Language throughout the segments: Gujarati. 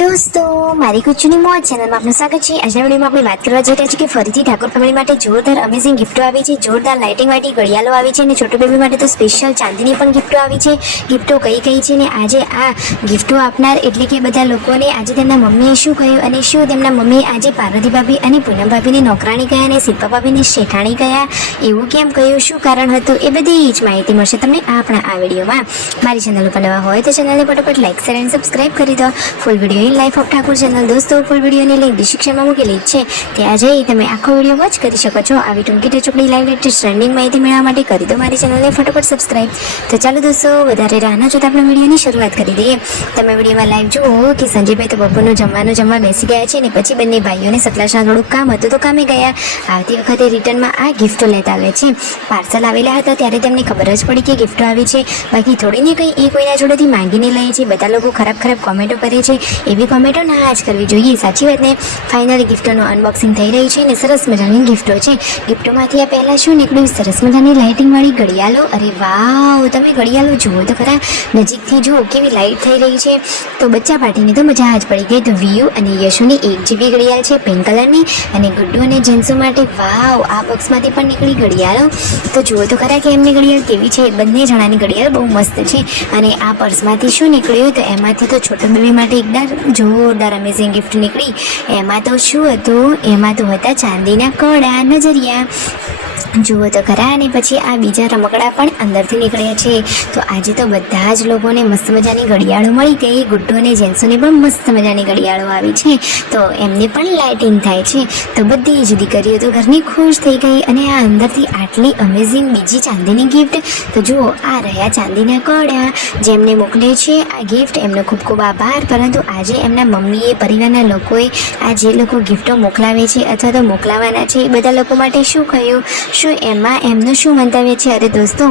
दोस्तों मारी कुचुनी मौज चैनल में आपનું સ્વાગત છે। આજના વિડીયોમાં આપણે વાત કરવા જઈ રહ્યા છીએ કે ફરીથી ઠાકોર ફેમિલી માટે જોરદાર અમેઝિંગ ગિફ્ટો આવી છે, જોરદાર લાઇટિંગ વાળી ઘડિયાળો આવી છે અને છોટો બેબી માટે તો સ્પેશિયલ ચાંદીની પણ ગિફ્ટો આવી છે। ગિફ્ટો કઈ છે ને આજે આ ગિફ્ટો આપનાર એટલે કે બધા લોકોને આજે તેમના મમ્મીએ શું કહ્યું અને શું તેમના મમ્મીએ આજે પાર્વતી ભાભી અને પૂનમ ભાભીને નોકરાણી કહ્યા અને શિલ્પા ભાભીને શેઠાણી કહ્યા, એવું કેમ કહ્યું, શું કારણ હતું, એ બધી જ માહિતી મળશે તમને આપણા આ વિડીયોમાં। મારી ચેનલ ઉપર નવા હોય તો ચેનલને ફટાફટ લાઈક શેર અને સબસ્ક્રાઈબ કરી દો। Full video in life of Thakor channel દોસ્તો ફૂલ વિડીયોની લિંક ડિસ્ક્રિપ્શનમાં મૂકેલી છે, ત્યાં જઈ તમે આખો વિડીયો વોચ કરી શકો છો। આવી ટૂંકી ટચોકડી લાઈવ લેટેસ્ટ ટ્રેન્ડિંગ માહિતી મેળવવા માટે કરી દો મારી ચેનલને ફટાફટ સબસ્ક્રાઈબ। તો ચાલો દોસ્તો વધારે રાહ ન જોતા આપણે વિડીયોની શરૂઆત કરી દઈએ। તમે વિડીયોમાં લાઈવ જુઓ કે સંજયભાઈ તો બપોરનું જમવા બેસી ગયા છે અને પછી બંને ભાઈઓને સતલાસના થોડુંક કામ હતું તો કામે ગયા। આવતી વખતે રિટર્નમાં આ ગિફ્ટો લેતા આવે છે। પાર્સલ આવેલા હતા ત્યારે તેમને ખબર જ પડી કે ગિફ્ટો આવી છે, બાકી થોડીને કંઈ એ કોઈના જોડેથી માંગીને લે છે। બધા લોકો ખરાબ કોમેન્ટો કરે છે, એવી કોમેન્ટો ના જ કરવી જોઈએ, સાચી વાત ને। ફાઇનલી ગિફ્ટોનું અનબોક્સિંગ થઈ રહી છે અને સરસ મજાની ગિફ્ટો છે। ગિફ્ટોમાંથી આ પહેલાં શું નીકળ્યું, સરસ મજાની લાઇટિંગવાળી ઘડિયાળો। અરે વાવ, તમે ઘડિયાળો જુઓ તો ખરા, નજીકથી જુઓ કેવી લાઇટ થઈ રહી છે, તો બચ્ચા પાર્ટીની તો મજા જ પડી ગઈ। તો વિયુ અને યશુની 1 GB ઘડિયાળ છે પિંક કલરની અને ગુડ્ડુ અને જેન્સુ માટે વાવ આ બોક્સમાંથી પણ નીકળી ઘડિયાળો। તો જુઓ તો ખરા કે એમની ઘડિયાળ કેવી છે, બંને જણાની ઘડિયાળ બહુ મસ્ત છે। અને આ પર્સમાંથી શું નીકળ્યું, તો એમાંથી તો છોટો બેબી માટે એકદમ જોરદાર અમેઝિંગ ગિફ્ટ નીકળી। એમાં તો શું હતું, એમાં તો હતા ચાંદીના કડા નજરિયા, જુઓ તો ખરા। અને પછી આ બીજા રમકડા પણ અંદરથી નીકળ્યા છે। તો આજે તો બધા જ લોકોને મસ્ત મજાની ઘડિયાળો મળી ગઈ, ગુડ્ડુ અને જેન્સુને પણ મસ્ત મજાની ઘડિયાળો આવી છે, તો એમને પણ લાઇટિંગ થાય છે। તો બધી જ દીકરીઓ તો ઘરની ખુશ થઈ ગઈ। અને આ અંદરથી આટલી અમેઝિંગ બીજી ચાંદીની ગિફ્ટ, તો જુઓ આ રહ્યા ચાંદીના કડા, જેમને મોકલે છે આ ગિફ્ટ એમનો ખૂબ ખૂબ આભાર। પરંતુ આજે એમના મમ્મીએ, પરિવારના લોકોએ આ જે લોકો ગિફ્ટો મોકલાવે છે અથવા તો મોકલાવાના છે એ બધા લોકો માટે શું કહ્યું, શું એમાં એમનું શું મંતવ્ય છે। અરે દોસ્તો,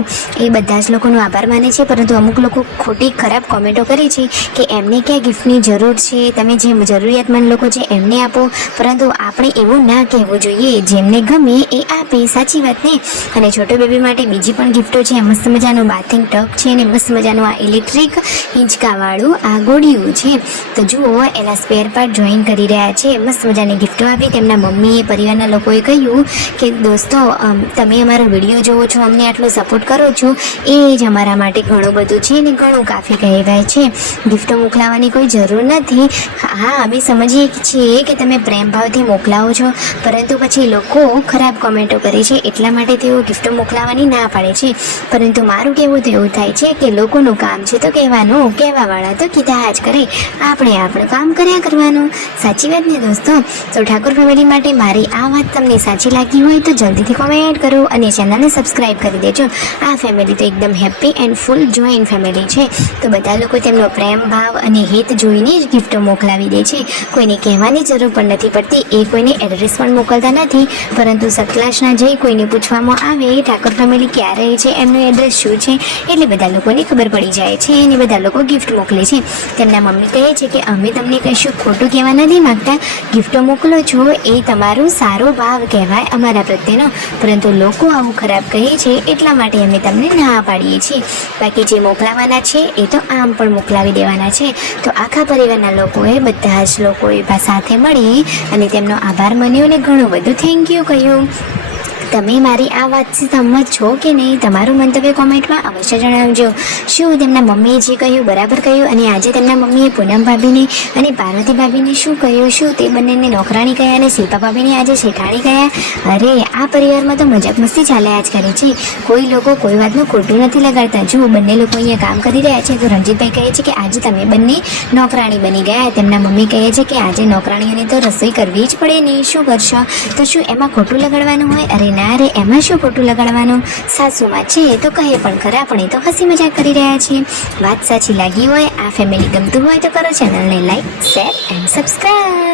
એ બધા જ લોકોનો આભાર માને છે, પરંતુ અમુક લોકો ખોટી ખરાબ કોમેન્ટો કરે છે કે એમને ક્યાં ગિફ્ટની જરૂર છે, તમે જે જરૂરિયાતમંદ લોકો છે એમને આપો। પરંતુ આપણે એવું ના કહેવું જોઈએ, જેમને ગમે એ આપે, સાચી વાત ને। અને છોટો બેબી માટે બીજી પણ ગિફ્ટો છે, મસ્ત મજાનું બાથિંગ ટબ છે અને મસ્ત મજાનું આ ઇલેક્ટ્રિક હિંચકાવાળું આ ગોળિયું છે। તો જુઓ એના સ્પેર પાર્ટ જોઈન કરી રહ્યા છે, મસ્ત મજાની ગિફ્ટો આપી। તેમના મમ્મીએ, પરિવારના લોકોએ કહ્યું કે દોસ્તો તમે અમારો વિડીયો જોવો છો, અમને આટલો સપોર્ટ કરો છો, એ જ અમારા માટે ઘણું બધું છે ને ઘણું કાફી કહેવાય છે। ગિફ્ટો મોકલાવાની કોઈ જરૂર નથી। હા, અમે સમજીએ છીએ કે તમે પ્રેમ ભાવથી મોકલાવો છો, પરંતુ પછી લોકો ખરાબ કોમેન્ટો કરે છે એટલા માટે તેઓ ગિફ્ટો મોકલાવાની ના પાડે છે। પરંતુ મારું કહેવું તો એવું થાય છે કે લોકોનું કામ છે તો કહેવાનું, કહેવાવાળા તો કીધા જ કરે, આપણે આપણું કામ કર્યા કરવાનું, સાચી વાત ને દોસ્તો। તો ઠાકોર ફેમિલી માટે મારી આ વાત તમને સાચી લાગી હોય તો જલ્દીથી કોમેન્ટ કરો અને ચેનલને સબસ્ક્રાઈબ કરી દેજો। આ ફેમિલી તો એકદમ happy and full joint family છે, તો બધા લોકો તેમનો પ્રેમ ભાવ અને હિત જોઈને જ ગિફ્ટો મોકલાવી દે છે, કોઈને કહેવાની જરૂર પણ નથી પડતી। એ કોઈને એડ્રેસ પણ મોકલતા નથી, પરંતુ સતલાસના જઈ કોઈને પૂછવામાં આવે ઠાકોર ફેમિલી ક્યાં રહે છે, એમનું એડ્રેસ શું છે, એટલે બધા લોકોને ખબર પડી જાય છે અને બધા લોકો ગિફ્ટ મોકલે છે। તેમના મમ્મી કહે છે કે અમે તમને કશું ખોટું કહેવા નથી માગતા, ગિફ્ટો મોકલો છો એ તમારો સારો ભાવ કહેવાય અમારા પ્રત્યેનો, પરંતુ લોકો આવું ખરાબ કહે છે એટલા માટે અમે તમને ના પાડીએ છીએ। બાકી જે મોકલાવાના છે એ તો આમ પણ મોકલાવી દેવાના છે। તો આખા પરિવારના લોકોએ, બધા જ લોકોએ સાથે મળી અને તેમનો આભાર માન્યો અને ઘણું બધું થેન્ક યુ કહ્યું। તમે મારી આ વાતથી સંમત છો કે નહીં, તમારું મંતવ્ય કોમેન્ટમાં અવશ્ય જણાવજો। શું તેમના મમ્મીએ જે કહ્યું બરાબર કહ્યું, અને આજે તેમના મમ્મીએ પૂનમ ભાભીને અને પાર્વતી ભાભીને શું કહ્યું, શું તે બંનેને નોકરાણી કહ્યા અને શિલ્પા ભાભીને આજે શેઠાણી કહ્યા। અરે આ પરિવારમાં તો મજાક મસ્તી ચાલ્યા જ કરે છે, કોઈ લોકો કોઈ વાતનું ખોટું નથી લગાડતા। જુઓ બંને લોકો અહીંયા કામ કરી રહ્યા છે, તો રણજીતભાઈ કહે છે કે આજે તમે બંને નોકરાણી બની ગયા। તેમના મમ્મી કહે છે કે આજે નોકરાણીઓને તો રસોઈ કરવી જ પડે ને, શું કરશો, તો શું એમાં ખોટું લગાડવાનું હોય। અરે ના રે, એમાં શું ખોટું લગાડવાનું, સાસુમાં છે તો કહે પણ ખરા, પણ એ તો હસી મજાક કરી રહ્યા છે। વાત સાચી લાગી હોય, આ ફેમિલી ગમતું હોય તો કરો ચેનલને લાઈક શેર એન્ડ સબસ્ક્રાઈબ।